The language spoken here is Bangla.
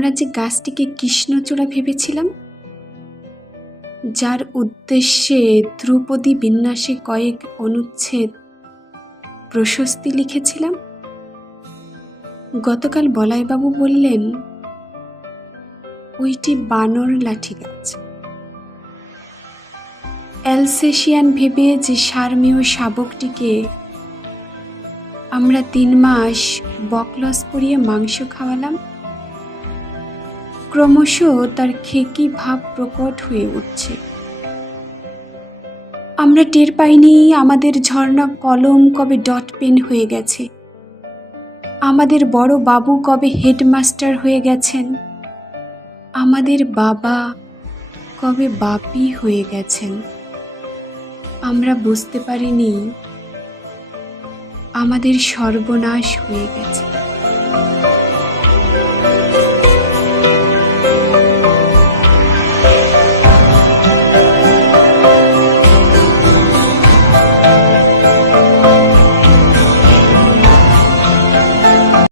আমরা যে গাছটিকে কৃষ্ণচূড়া ভেবেছিলাম, যার উদ্দেশ্যে ধ্রুপদী বিন্যাসে কয়েক অনুচ্ছেদ প্রশস্তি লিখেছিলাম, গতকাল বলাইবাবু বললেন ওইটি বানর লাঠি গাছ। অ্যালসেশিয়ান ভেবে যে সারমেয় শাবকটিকে আমরা 3 মাস বকলস পরিয়ে মাংস খাওয়ালাম, ক্রমশ তার খেকি ভাব প্রকট হয়ে উঠছে। আমরা টের পাইনি আমাদের ঝর্ণা কলম কবে ডট পেন হয়ে গেছে, আমাদের বড় বাবু কবে হেডমাস্টার হয়ে গেছেন, আমাদের বাবা কবে বাপি হয়ে গেছেন। আমরা বুঝতে পারিনি আমাদের সর্বনাশ হয়ে গেছে।